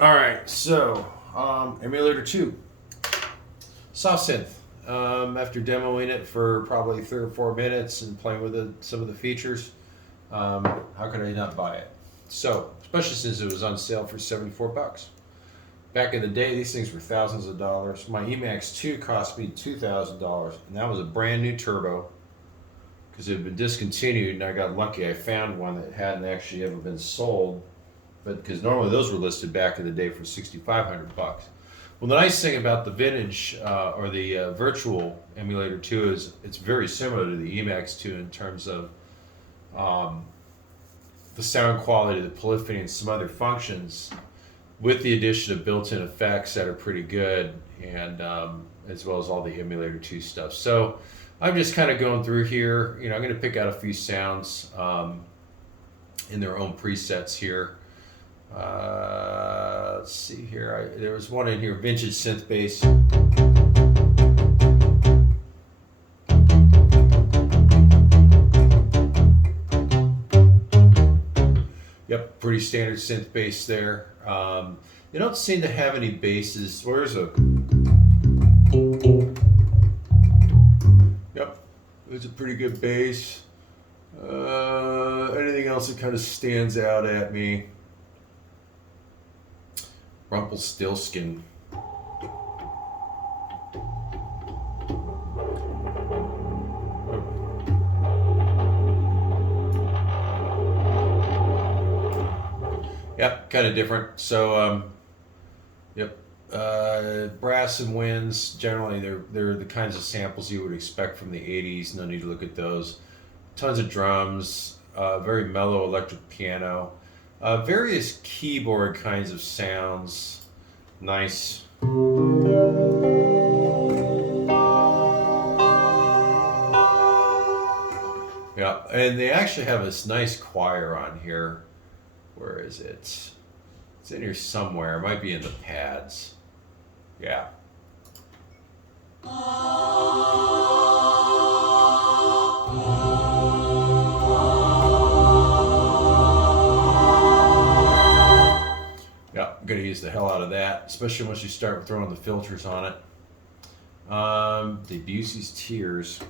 All right, so Emulator 2, soft synth. After demoing it for probably 3 or 4 minutes and playing with some of the features, how could I not buy it? So, especially since it was on sale for 74 bucks. Back in the day, these things were thousands of dollars. My Emax 2 cost me $2,000, and that was a brand new turbo because it had been discontinued, and I got lucky. I found one that hadn't actually ever been sold, but because normally those were listed back in the day for 6,500 bucks. Well, the nice thing about the vintage or the virtual Emulator 2 is it's very similar to the Emax 2 in terms of um, the sound quality, the polyphony, and some other functions, with the addition of built-in effects that are pretty good, and as well as all the Emulator 2 stuff. So I'm just kind of going through here. I'm going to pick out a few sounds in their own presets here. Let's see here. There was one in here, vintage synth bass. Yep, pretty standard synth bass there. They don't seem to have any basses. Where's a? Yep, there's a pretty good bass. Anything else that kind of stands out at me? Rumpelstiltskin. Yep, kind of different. So, yep, brass and winds. Generally, they're the kinds of samples you would expect from the '80s. No need to look at those. Tons of drums. Very mellow electric piano. Various keyboard kinds of sounds. Nice. Yeah, and they actually have this nice choir on here. Where is it? It's in here somewhere. It might be in the pads. Yeah. Yeah, I'm going to use the hell out of that, especially once you start throwing the filters on it. Debussy's Tears.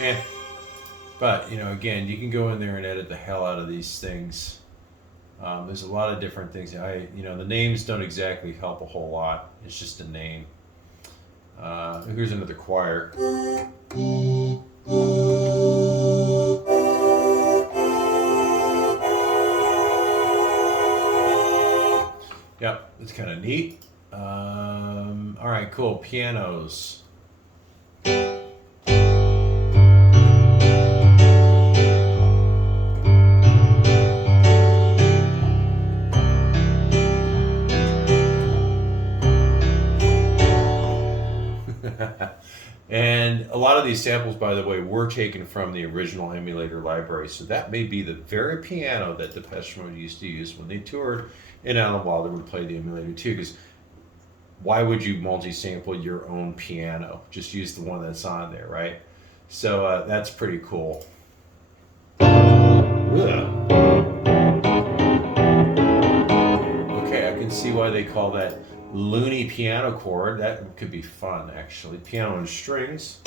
Eh. But, again, you can go in there and edit the hell out of these things. There's a lot of different things. The names don't exactly help a whole lot. It's just a name. Here's another choir. Yep, that's kind of neat. All right, cool. Pianos. And a lot of these samples, by the way, were taken from the original emulator library. So that may be the very piano that Depeche Mode used to use when they toured in Alan Wilder would play the emulator too. Because why would you multi-sample your own piano? Just use the one that's on there, right? So that's pretty cool. Ugh. Okay, I can see why they call that loony piano chord. That could be fun, actually. Piano and strings.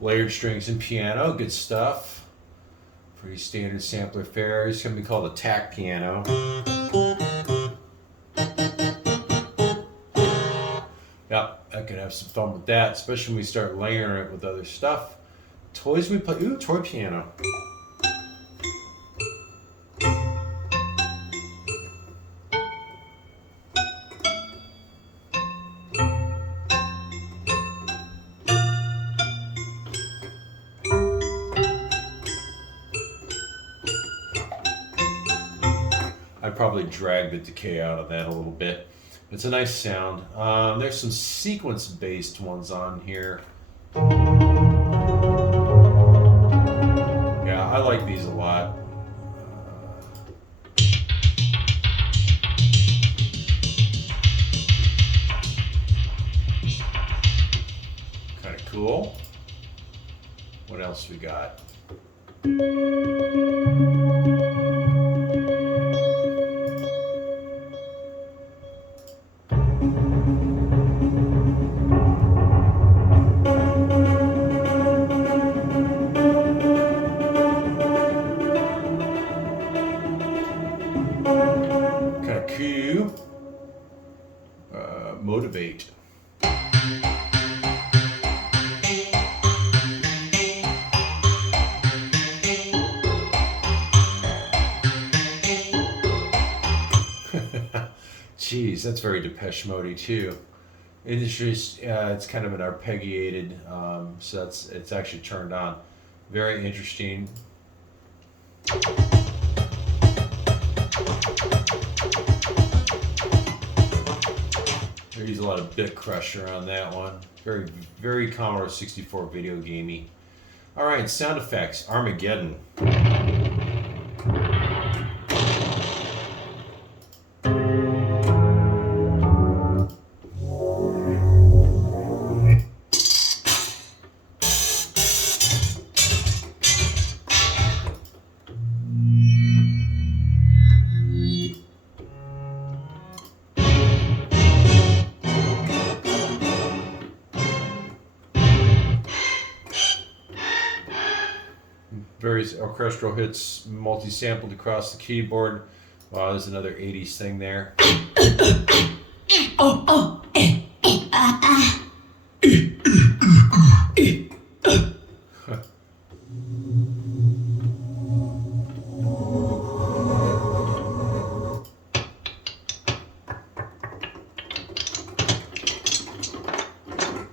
Layered strings and piano, good stuff. Pretty standard sampler fare. It's going to be called a tack piano. Yep, I could have some fun with that, especially when we start layering it with other stuff. Toys we play. Ooh, toy piano. I probably dragged the decay out of that a little bit. It's a nice sound. There's some sequence-based ones on here. Yeah, I like these a lot. Kind of cool. What else we got? Kind of cool. Motivate. Jeez, that's very Depeche Mode-y too. It's kind of an arpeggiated, so it's actually turned on. Very interesting. I use a lot of bit crusher on that one. Very, very Commodore 64 video gamey. All right, sound effects. Armageddon. Various orchestral hits multi-sampled across the keyboard. Wow, there's another 80s thing there.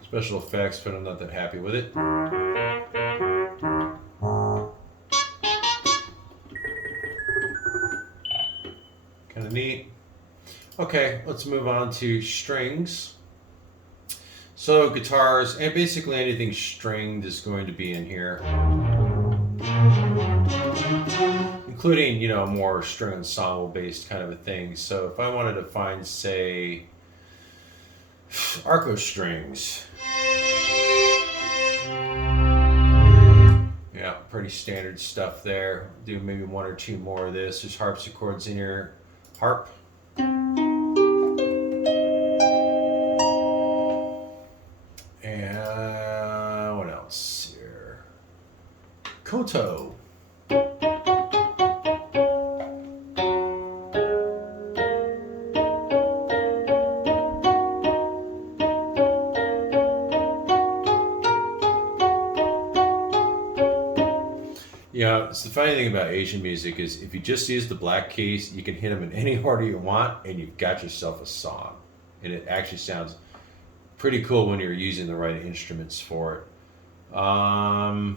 Special effects, but I'm not that happy with it. Kind of neat. Okay, let's move on to strings. So guitars and basically anything stringed is going to be in here, including, you know, more string ensemble based kind of a thing. So if I wanted to find, say, arco strings. Yeah, pretty standard stuff there. Do maybe one or two more of this. There's harpsichords in here. Harp. And what else here? Koto. Yeah, it's the funny thing about Asian music is if you just use the black keys, you can hit them in any order you want, and you've got yourself a song. And it actually sounds pretty cool when you're using the right instruments for it. I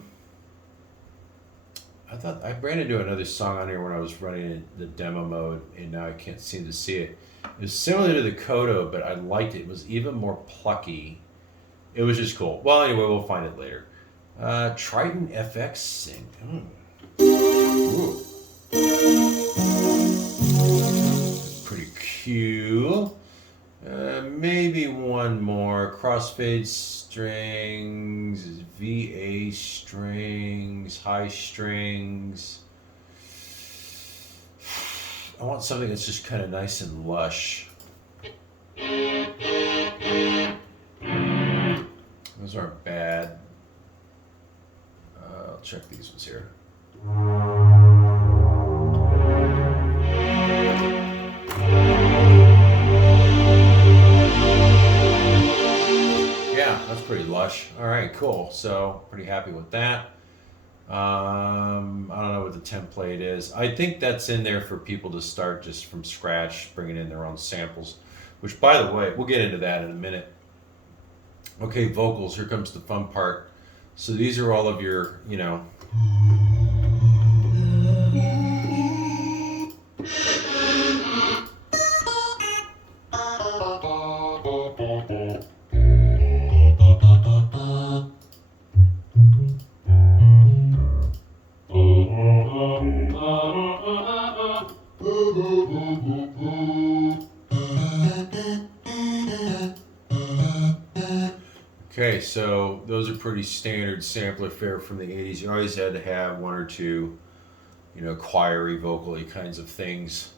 thought I ran into another song on here when I was running the demo mode, and now I can't seem to see it. It was similar to the Koto, but I liked it. It was even more plucky. It was just cool. Well, anyway, we'll find it later. Triton Fx Sync. Ooh. Pretty cool. Maybe one more. Crossfade strings, VA strings, high strings. I want something that's just kind of nice and lush. Those aren't bad. I'll check these ones here. Yeah, that's pretty lush. All right, cool. So pretty happy with that. I don't know what the template is. I think that's in there for people to start just from scratch, bringing in their own samples, which, by the way, we'll get into that in a minute. Okay, vocals, here comes the fun part. So these are all of your, you know, okay, so those are pretty standard sampler fare from the 80s. You always had to have one or two, you know, choiry, vocally kinds of things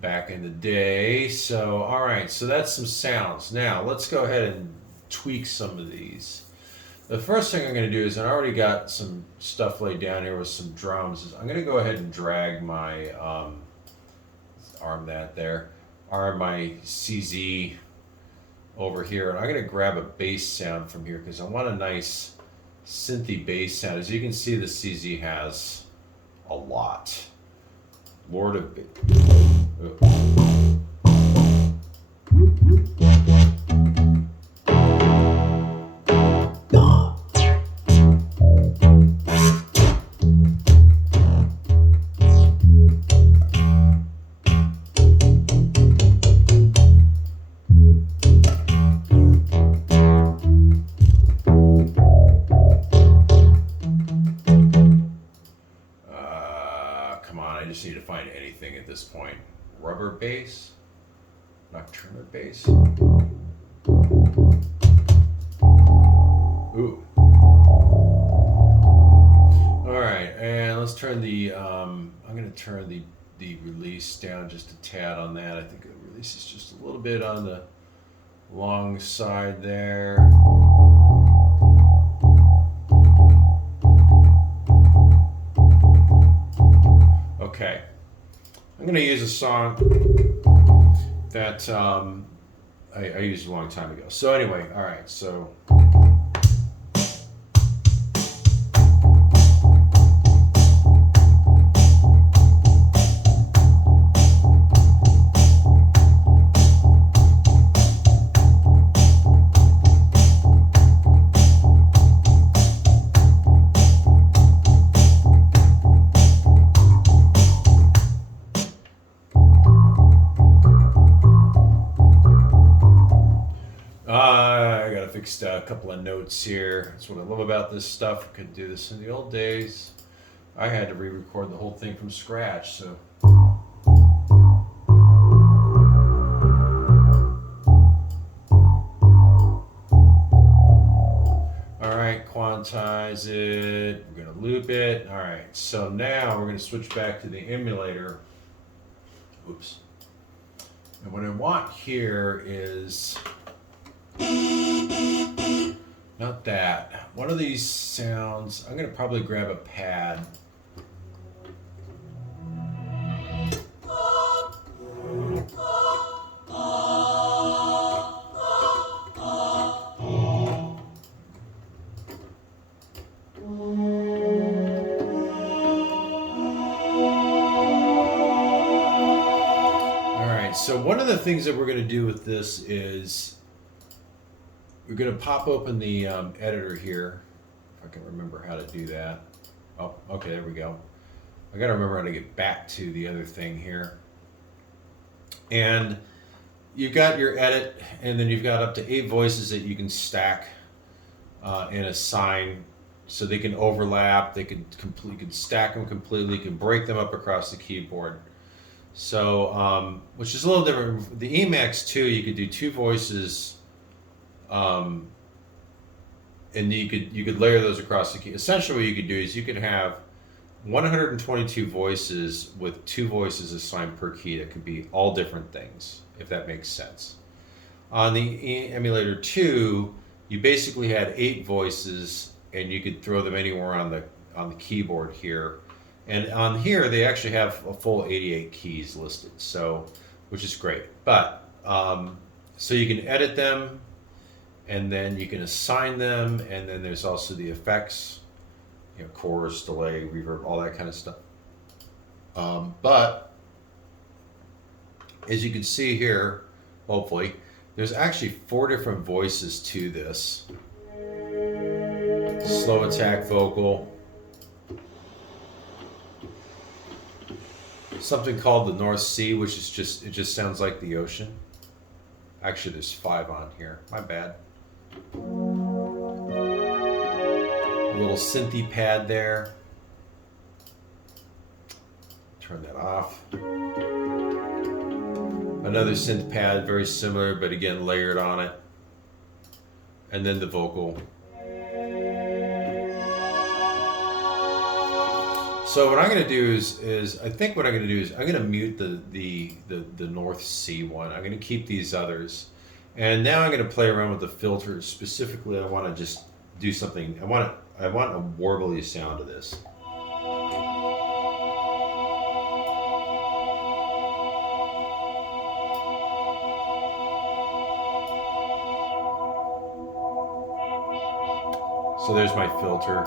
back in the day. So, all right, so that's some sounds. Now, let's go ahead and tweak some of these. The first thing I'm going to do is, I already got some stuff laid down here with some drums, is I'm going to go ahead and drag my, arm my CZ over here, and I'm going to grab a bass sound from here because I want a nice synthy bass sound. As you can see, the CZ has a lot. Lord of... Need to find anything at this point. Rubber bass, nocturne bass. Ooh. All right, and let's turn the. I'm going to turn the release down just a tad on that. I think the release is just a little bit on the long side there. Okay, I'm going to use a song that I used a long time ago. So anyway, all right, so... a couple of notes here. That's what I love about this stuff. I couldn't do this in the old days. I had to re-record the whole thing from scratch, so. All right, quantize it. We're gonna loop it. All right, so now we're gonna switch back to the emulator. Oops. And what I want here is not that. One of these sounds, I'm going to probably grab a pad. All right, so one of the things that we're going to do with this is we're going to pop open the editor here, if I can remember how to do that. Oh, okay, there we go. I got to remember how to get back to the other thing here. And you've got your edit, and then you've got up to 8 voices that you can stack and assign, so they can overlap. They can you can stack them completely. You can break them up across the keyboard. So, which is a little different. The Emax II, you could do 2 voices. And you could layer those across the key. Essentially, what you could do is you could have 122 voices with 2 voices assigned per key that could be all different things, if that makes sense. On the Emulator 2, you basically had 8 voices, and you could throw them anywhere on the keyboard here. And on here, they actually have a full 88 keys listed, so which is great. But so you can edit them, and then you can assign them, and then there's also the effects, you know, chorus, delay, reverb, all that kind of stuff. But as you can see here, hopefully, there's actually 4 different voices to this. Slow attack vocal, something called the North Sea, which is it just sounds like the ocean. Actually, there's 5 on here. My bad. A little synthy pad there. Turn that off. Another synth pad, very similar, but again layered on it. And then the vocal So what I'm going to do is I think what I'm going to do is I'm going to mute the North Sea one. I'm going to keep these others, and now I'm going to play around with the filters. Specifically, I want to just do something. I want a warbly sound to this. So there's my filter.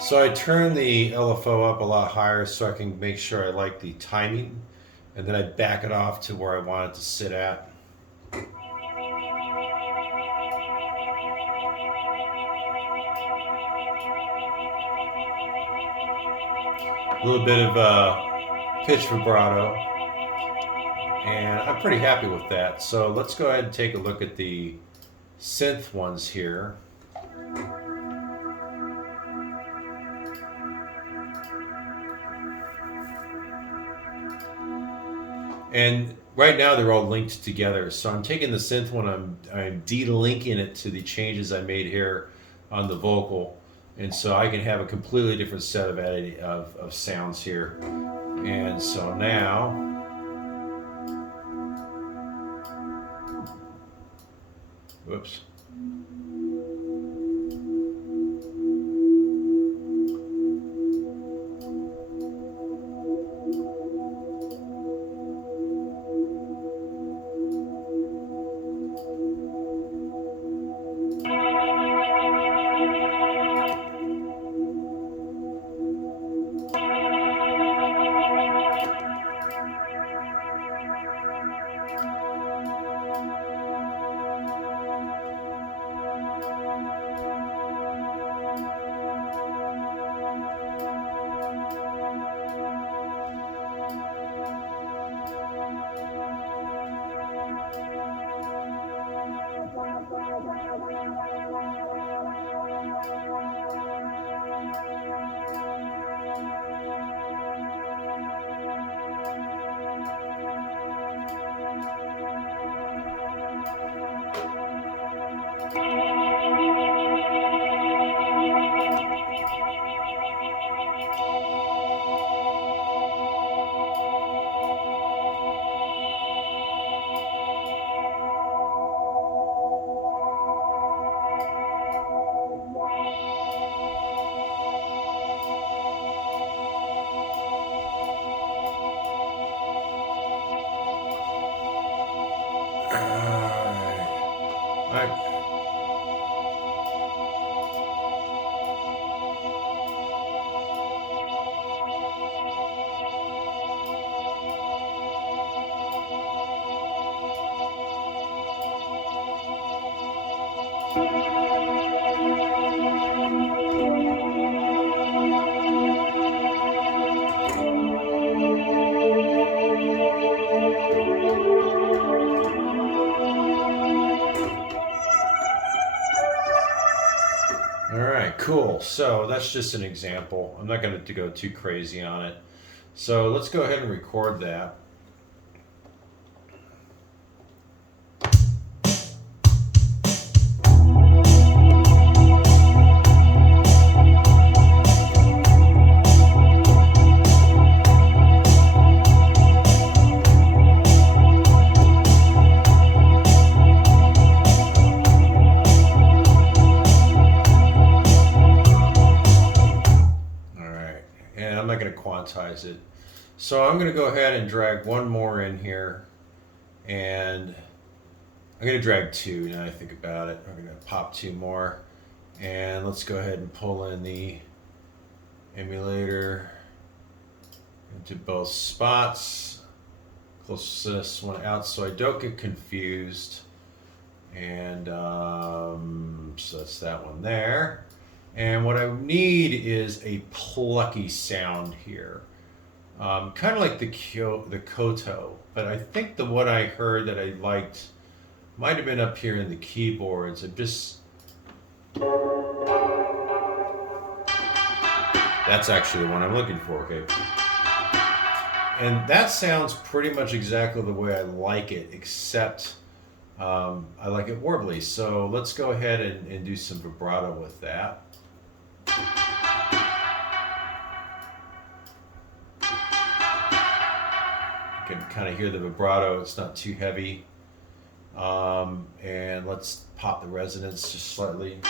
So I turn the LFO up a lot higher so I can make sure I like the timing, and then I back it off to where I want it to sit at. A little bit of pitch vibrato, and I'm pretty happy with that. So let's go ahead and take a look at the synth ones here. And right now they're all linked together. So I'm taking the synth one, I'm delinking it to the changes I made here on the vocal. And so I can have a completely different set of sounds here. And so now, whoops. Cool. So that's just an example. I'm not going to go too crazy on it. So let's go ahead and record that. Quantize it. So I'm going to go ahead and drag one more in here, and I'm going to drag two now I think about it. I'm going to pop two more, and let's go ahead and pull in the emulator into both spots. Close this one out so I don't get confused. And Oops, that's that one there. And what I need is a plucky sound here. Kind of like the Koto, but I think the one I heard that I liked might have been up here in the keyboards. That's actually the one I'm looking for, okay? And that sounds pretty much exactly the way I like it, except I like it warbly. So let's go ahead and do some vibrato with that. You can kind of hear the vibrato, it's not too heavy. And let's pop the resonance just slightly.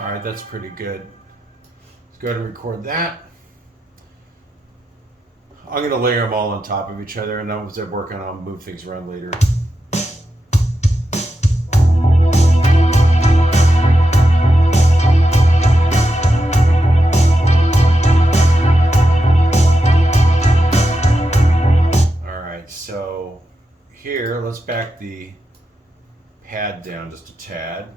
All right, that's pretty good. Let's go ahead and record that. I'm going to layer them all on top of each other, and then as I work on it, I'll move things around later. All right, so here, let's back the pad down just a tad.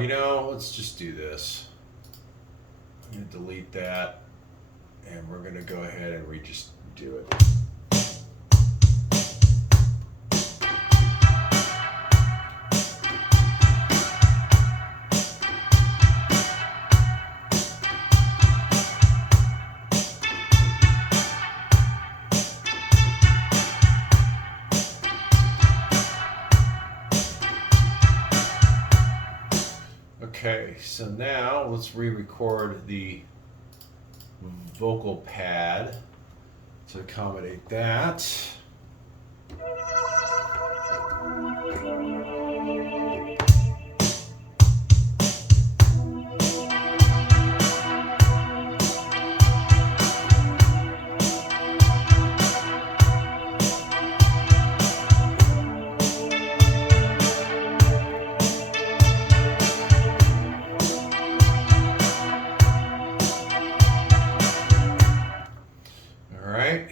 You know, let's just do this. I'm going to delete that, and we're going to go ahead and just do it. Okay, so now let's re-record the vocal pad to accommodate that.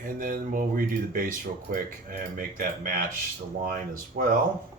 And then we'll redo the bass real quick and make that match the line as well.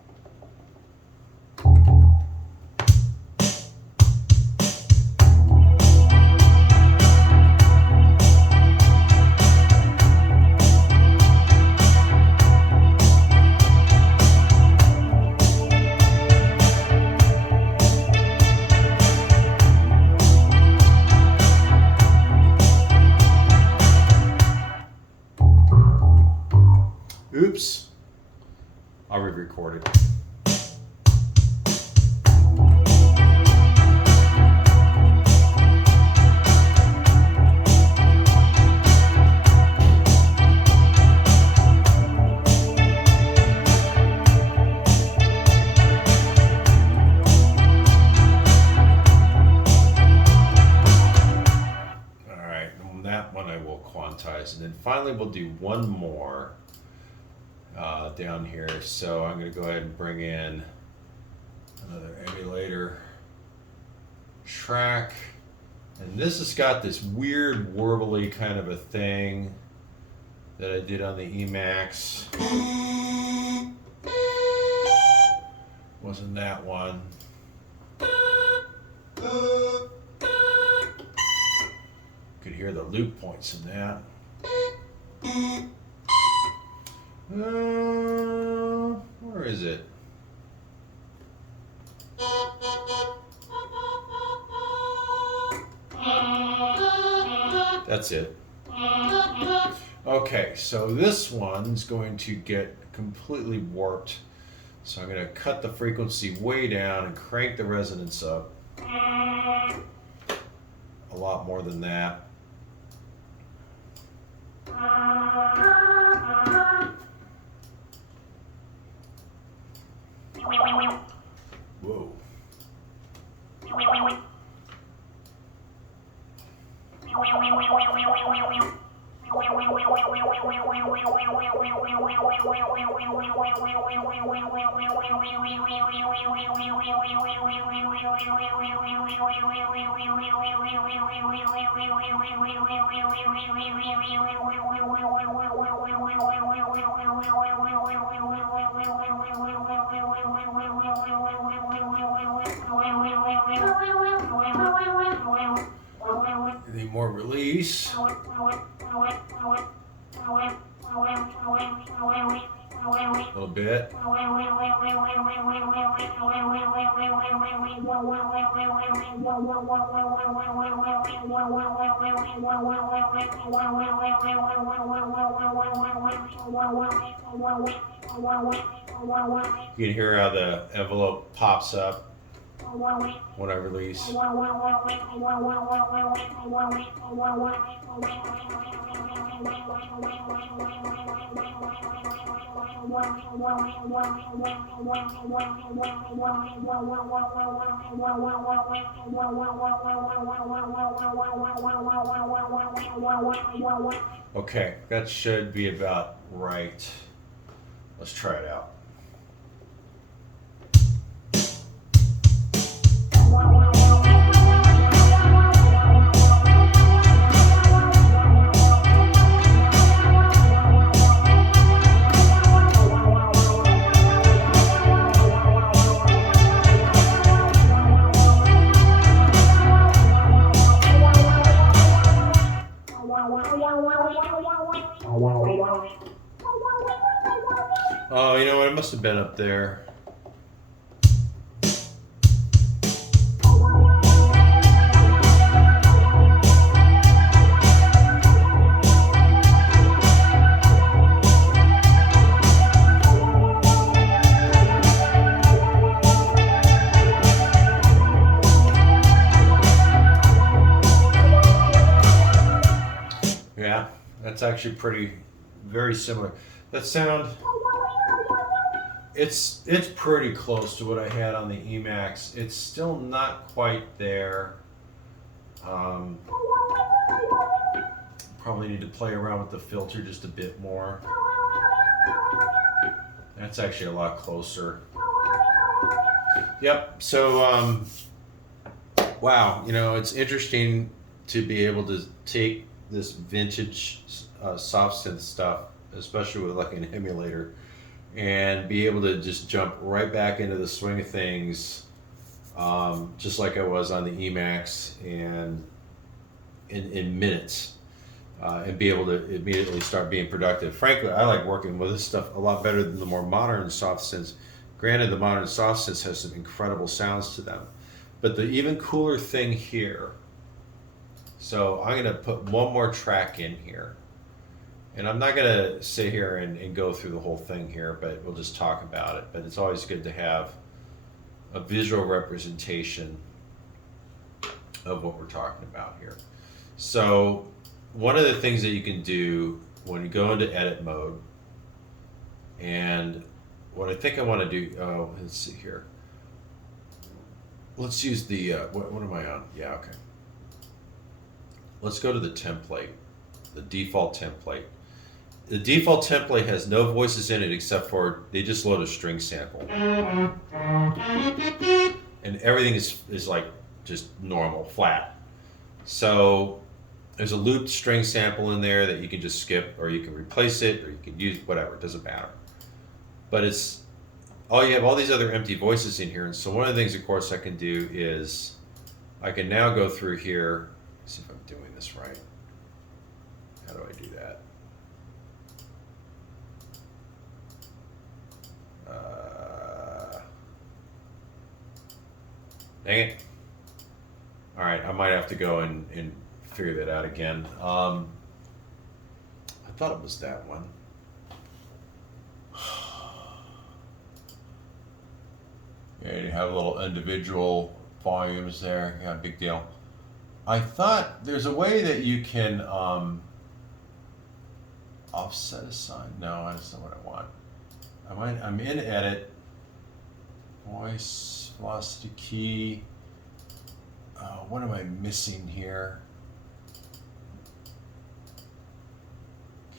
Oops, I'll re-record it. All right, and that one I will quantize, and then finally we'll do one more. Down here, so I'm going to go ahead and bring in another emulator track, and this has got this weird warbly kind of a thing that I did on the Emax. Wasn't that one. Could hear the loop points in that. Where is it? That's it. Okay, so this one's going to get completely warped. So I'm going to cut the frequency way down and crank the resonance up a lot more than that. Whoa. Any more release? A little bit. You can hear how the envelope pops up when I release. Okay, that should be about right. Let's try it out. Oh, you know what? It must have been up there. Yeah, that's actually very similar. That sound, it's pretty close to what I had on the Emax. It's still not quite there. Probably need to play around with the filter just a bit more. That's actually a lot closer. Yep, so wow, you know, it's interesting to be able to take this vintage soft synth stuff, especially with like an emulator, and be able to just jump right back into the swing of things, just like I was on the Emax, and in minutes, and be able to immediately start being productive. Frankly, I like working with this stuff a lot better than the more modern soft synths. Granted, the modern soft synths have some incredible sounds to them, but the even cooler thing here, so I'm going to put one more track in here. And I'm not going to sit here and go through the whole thing here, but we'll just talk about it. But it's always good to have a visual representation of what we're talking about here. So one of the things that you can do when you go into edit mode, and what I think I want to do, let's see here. Let's use the, what am I on? Yeah, okay. Let's go to the template, the default template. The default template has no voices in it except for they just load a string sample. And everything is like just normal, flat. So there's a looped string sample in there that you can just skip, or you can replace it, or you can use whatever, it doesn't matter. But it's, you have all these other empty voices in here. And so one of the things, of course, I can do is I can now go through here. Let's see if I'm doing this right. How do I do that? Dang it. All right, I might have to go and figure that out again. I thought it was that one. Yeah, you have little individual volumes there. Yeah, big deal. I thought there's a way that you can offset a sign. No, that's not what I want. I'm in edit. Voice, velocity key. What am I missing here?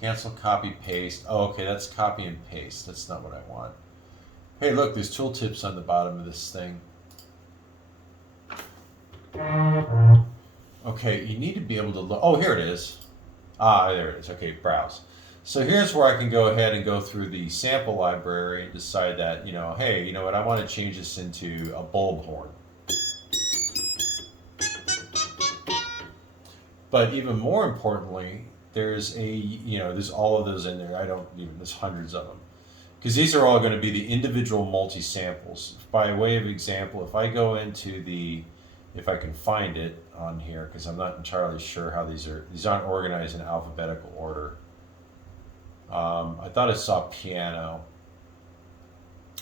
Cancel, copy, paste. Oh, okay, that's copy and paste. That's not what I want. Hey, look, there's tooltips on the bottom of this thing. Okay, you need to be able to look. Oh, here it is. Ah, there it is. Okay, browse. So here's where I can go ahead and go through the sample library and decide that, you know, hey, you know what, I want to change this into a bulb horn. But even more importantly, there's there's all of those in there. There's hundreds of them. Because these are all going to be the individual multi-samples. By way of example, if I go into if I can find it on here, because I'm not entirely sure how these aren't organized in alphabetical order. I thought I saw piano.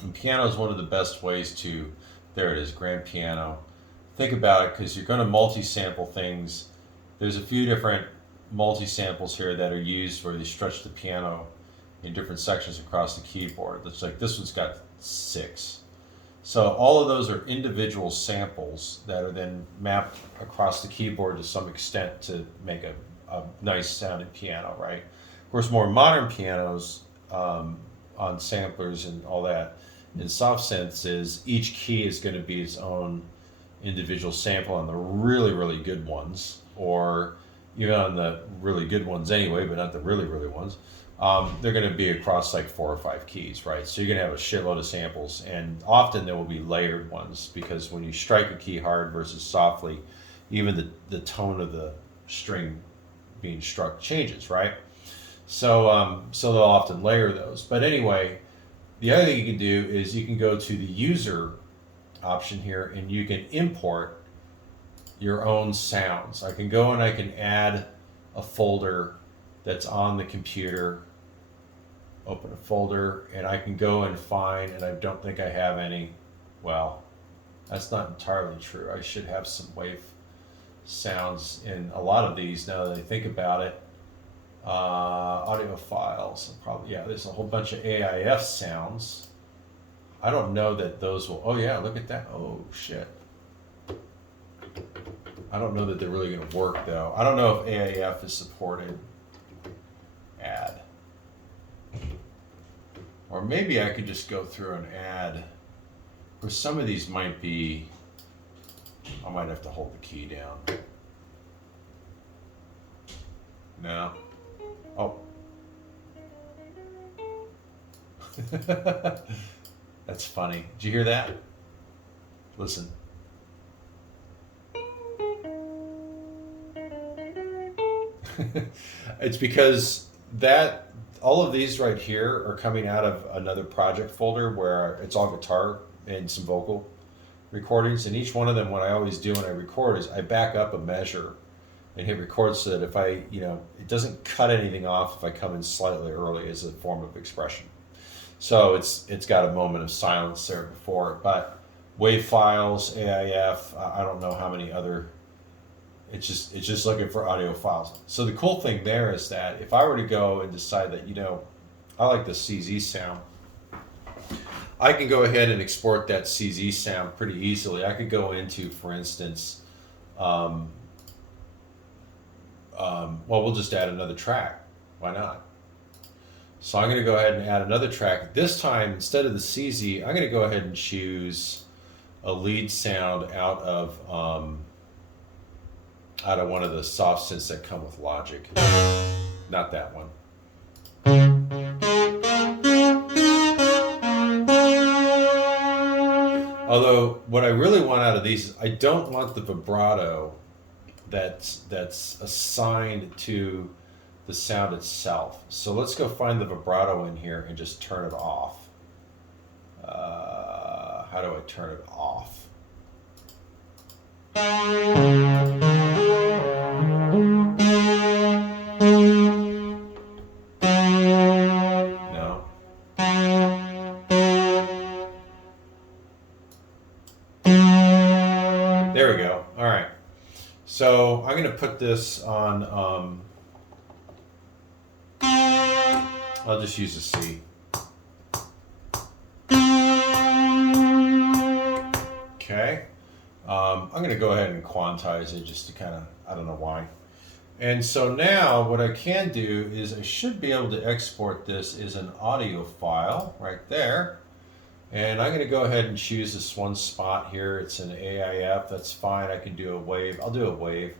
And piano is one of the best ways to, there it is, grand piano. Think about it, because you're going to multi-sample things. There's a few different multi-samples here that are used where they stretch the piano in different sections across the keyboard. Looks like this one's got 6. So all of those are individual samples that are then mapped across the keyboard to some extent to make a nice sounding piano, right? Of course, more modern pianos on samplers and all that in soft synths is each key is going to be its own individual sample on the really, really good ones, or even on the really good ones anyway, but not the really, really ones. They're going to be across like 4 or 5 keys, right? So you're going to have a shitload of samples, and often there will be layered ones, because when you strike a key hard versus softly, even the tone of the string being struck changes, right? So they'll often layer those. But anyway, the other thing you can do is you can go to the user option here, and you can import your own sounds. I can go and I can add a folder that's on the computer, open a folder, and I can go and find, and I don't think I have any. Well, that's not entirely true. I should have some wave sounds in a lot of these now that I think about it. Audio files, probably, yeah, there's a whole bunch of AIF sounds. I don't know that those will, oh yeah, look at that. Oh shit. I don't know that they're really going to work though. I don't know if AIF is supported. Add. Or maybe I could just go through and add, or some of these might be, I might have to hold the key down. No. Oh. That's funny. Did you hear that? Listen. It's because all of these right here are coming out of another project folder where it's all guitar and some vocal recordings, and each one of them, what I always do when I record is I back up a measure and hit record, so that if I, it doesn't cut anything off if I come in slightly early as a form of expression. So it's got a moment of silence there before it. But wave files, AIF, I don't know how many other. It's just looking for audio files. So the cool thing there is that if I were to go and decide that, I like the CZ sound, I can go ahead and export that CZ sound pretty easily. I could go into, for instance, well, we'll just add another track. Why not? So I'm going to go ahead and add another track. This time, instead of the CZ, I'm going to go ahead and choose a lead sound out of one of the soft synths that come with Logic. Not that one. Although what I really want out of these is I don't want the vibrato that's assigned to the sound itself. So let's go find the vibrato in here and just turn it off. How do I turn it off? No. There we go. All right. So I'm going to put this on, I'll just use a C. Okay. I'm going to go ahead and quantize it just to kind of, I don't know why. And so now what I can do is I should be able to export this as an audio file right there. And I'm going to go ahead and choose this one spot here. It's an AIF. That's fine. I can do a wave. I'll do a wave.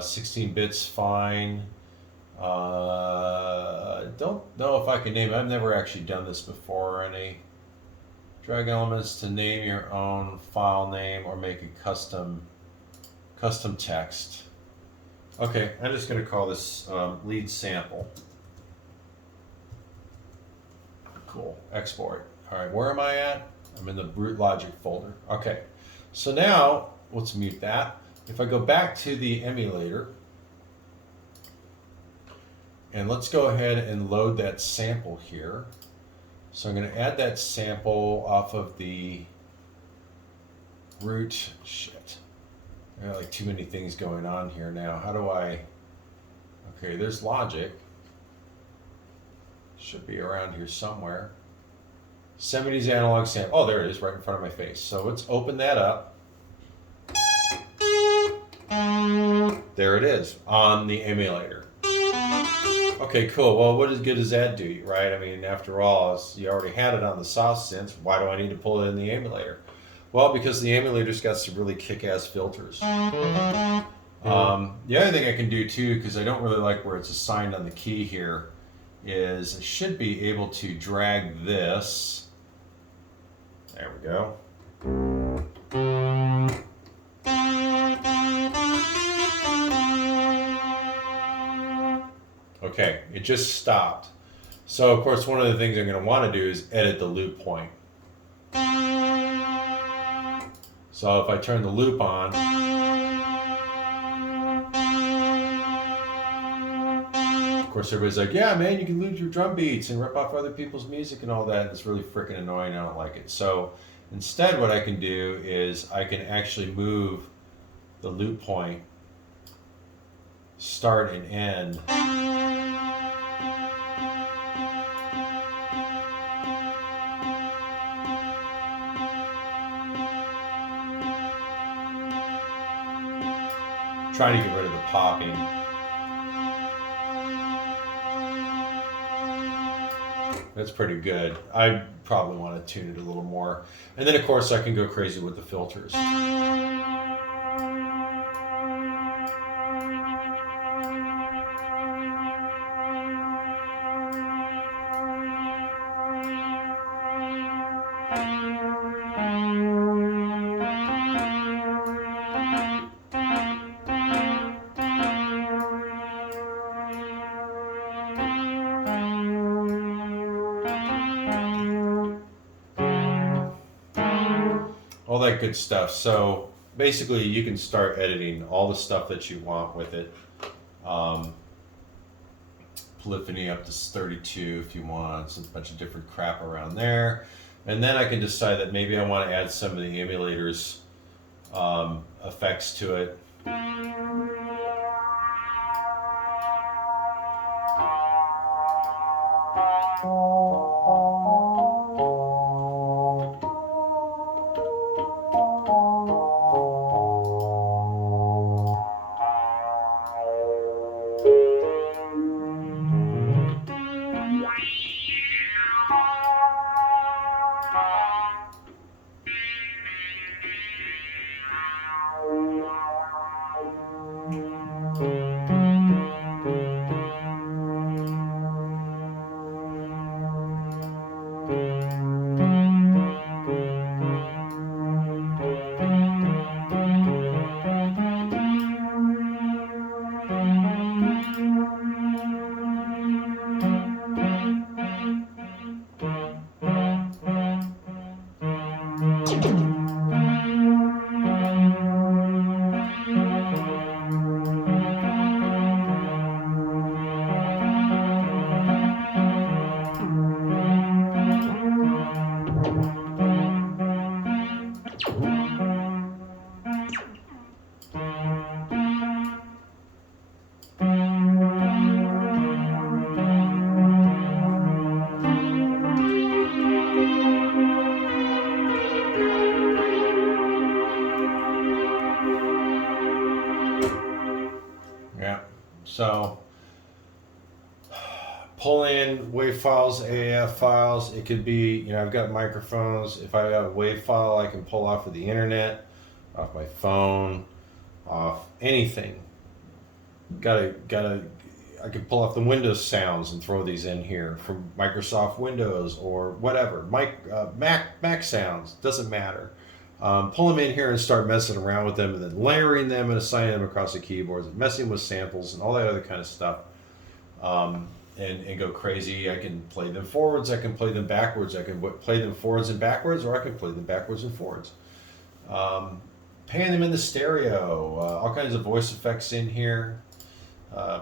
16 bits fine. Don't know if I can name it. I've never actually done this before. Any drag elements to name your own file name or make a custom text. Okay, I'm just going to call this lead sample. Cool. Export. All right, where am I at? I'm in the Brute Logic folder. Okay, so now let's mute that. If I go back to the emulator, and let's go ahead and load that sample here. So I'm going to add that sample off of the root. Shit. I got like too many things going on here now. How do I? Okay, there's logic. Should be around here somewhere. 70s analog sample. Oh, there it is, right in front of my face. So let's open that up. There it is on the emulator. Okay, cool. Well, what good does that do, right? I mean, after all, you already had it on the soft synth. Why do I need to pull it in the emulator? Well, because the emulator's got some really kick-ass filters. The other thing I can do too, because I don't really like where it's assigned on the key here, is I should be able to drag this. There we go. Okay, it just stopped. So of course one of the things I'm going to want to do is edit the loop point. So if I turn the loop on, of course everybody's like, yeah man, you can loop your drum beats and rip off other people's music and all that. It's really freaking annoying. I don't like it. So instead what I can do is I can actually move the loop point, start and end. Trying to get rid of the popping. That's pretty good. I probably want to tune it a little more. And then of course I can go crazy with the filters. All that good stuff. So basically you can start editing all the stuff that you want with it. Polyphony up to 32 if you want, some bunch of different crap around there. And then I can decide that maybe I want to add some of the emulator's effects to it. So pull in WAV files, AAF files. It could be, you know, I've got microphones. If I got a WAV file, I can pull off of the internet, off my phone, off anything. I can pull off the Windows sounds and throw these in here from Microsoft Windows or whatever. Mac sounds, doesn't matter. Pull them in here and start messing around with them and then layering them and assigning them across the keyboards and messing with samples and all that other kind of stuff. And go crazy. I can play them forwards, I can play them backwards, I can play them forwards and backwards, or I can play them backwards and forwards. Playing them in the stereo, all kinds of voice effects in here.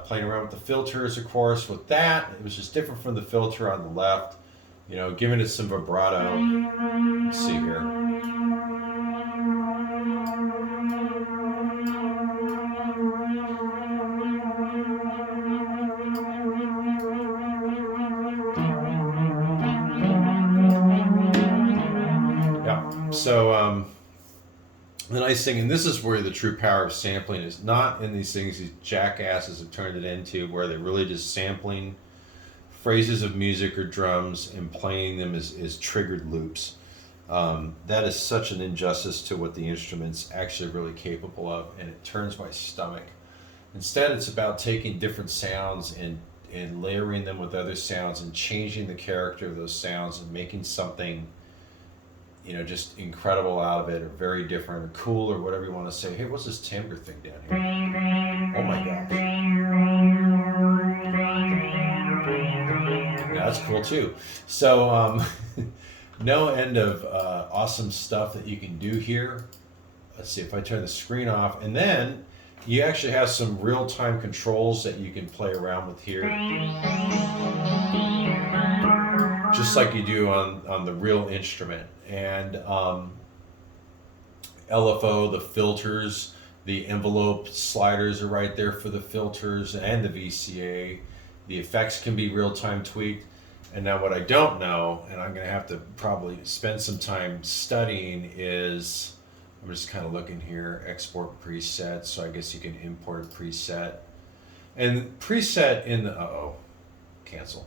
Playing around with the filters, of course. With that, it was just different from the filter on the left. You know, giving it some vibrato. Let's see here. Yeah. So, the nice thing, and this is where the true power of sampling is, not in these things these jackasses have turned it into, where they're really just sampling phrases of music or drums and playing them as triggered loops. That is such an injustice to what the instrument's actually really capable of, and it turns my stomach. Instead, it's about taking different sounds and layering them with other sounds and changing the character of those sounds and making something, you know, just incredible out of it, or very different, or cool, or whatever you want to say. Hey, what's this timbre thing down here? Oh my gosh. Yeah, that's cool too. So, no end of awesome stuff that you can do here. Let's see if I turn the screen off, and then you actually have some real-time controls that you can play around with here. Just like you do on the real instrument. And LFO, the filters, the envelope sliders are right there for the filters and the VCA. The effects can be real-time tweaked. And now what I don't know, and I'm going to have to probably spend some time studying, is, I'm just kind of looking here, export presets, so I guess you can import a preset. And preset in the, cancel.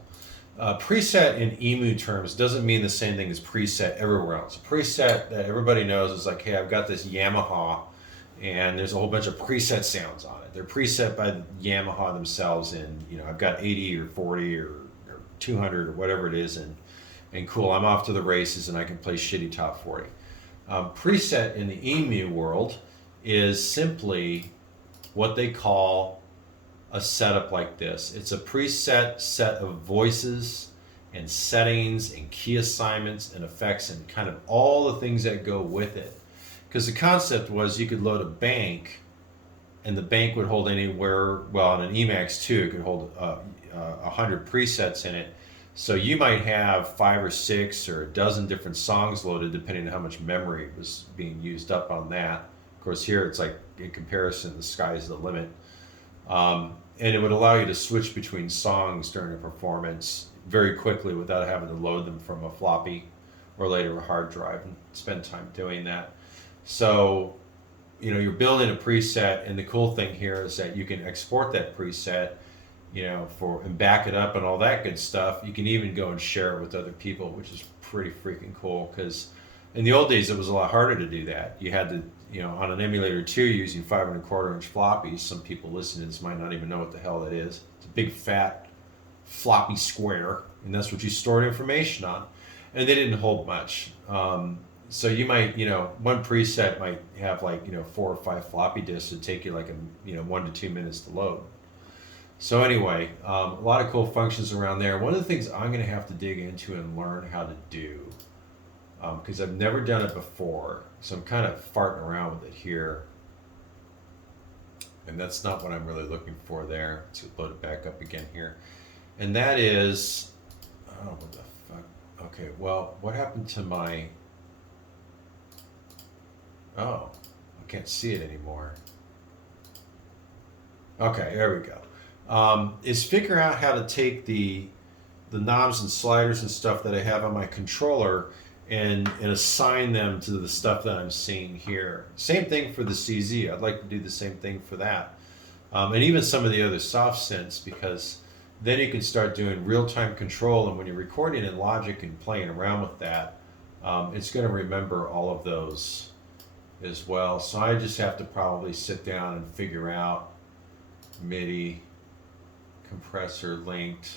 Preset in EMU terms doesn't mean the same thing as preset everywhere else. A preset that everybody knows is like, hey, I've got this Yamaha, and there's a whole bunch of preset sounds on it. They're preset by Yamaha themselves, and you know, I've got 80 or 40 or 200 or whatever it is, and cool, I'm off to the races and I can play shitty top 40. Preset in the EMU world is simply what they call a setup like this. It's a preset set of voices and settings and key assignments and effects and kind of all the things that go with it. Because the concept was you could load a bank, and the bank would hold anywhere, well, on an Emax II, it could hold 100 presets in it. So you might have 5 or 6 or a dozen different songs loaded, depending on how much memory was being used up on that. Of course, here it's like, in comparison, the sky's the limit. And it would allow you to switch between songs during a performance very quickly without having to load them from a floppy or later a hard drive and spend time doing that. So, you know, you're building a preset, and the cool thing here is that you can export that preset, you know, and back it up and all that good stuff. You can even go and share it with other people, which is pretty freaking cool, because in the old days it was a lot harder to do that. You had to, you know, on an Emulator II using 5¼ inch floppies, some people listening to this might not even know what the hell that is. It's a big fat floppy square, and that's what you stored information on. And they didn't hold much. So you might, you know, one preset might have like, you know, 4 or 5 floppy disks. It'd take you like 1 to 2 minutes to load. So anyway, a lot of cool functions around there. One of the things I'm going to have to dig into and learn how to do, because I've never done it before, so I'm kind of farting around with it here. And that's not what I'm really looking for there. Let's load it back up again here. And that is, oh, what the fuck? Okay, well, what happened to my, oh, I can't see it anymore. Okay, there we go. Is figure out how to take the knobs and sliders and stuff that I have on my controller and assign them to the stuff that I'm seeing here. Same thing for the CZ. I'd like to do the same thing for that. and even some of the other soft synths, because then you can start doing real-time control, and when you're recording in Logic and playing around with that, it's going to remember all of those as well. So I just have to probably sit down and figure out MIDI, compressor linked.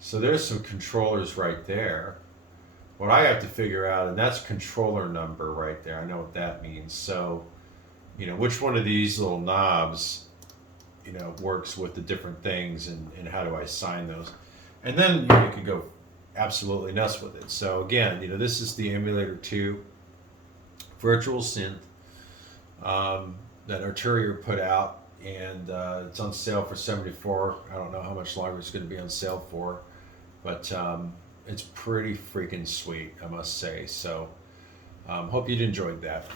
So there's some controllers right there. What I have to figure out, and that's controller number right there. I know what that means. So, which one of these little knobs, works with the different things, and how do I assign those? And then you could go absolutely nuts with it. So again, this is the Emulator II virtual synth that Arturia put out, and it's on sale for $74. I don't know how much longer it's going to be on sale for, but it's pretty freaking sweet, I must say. So hope you'd enjoyed that.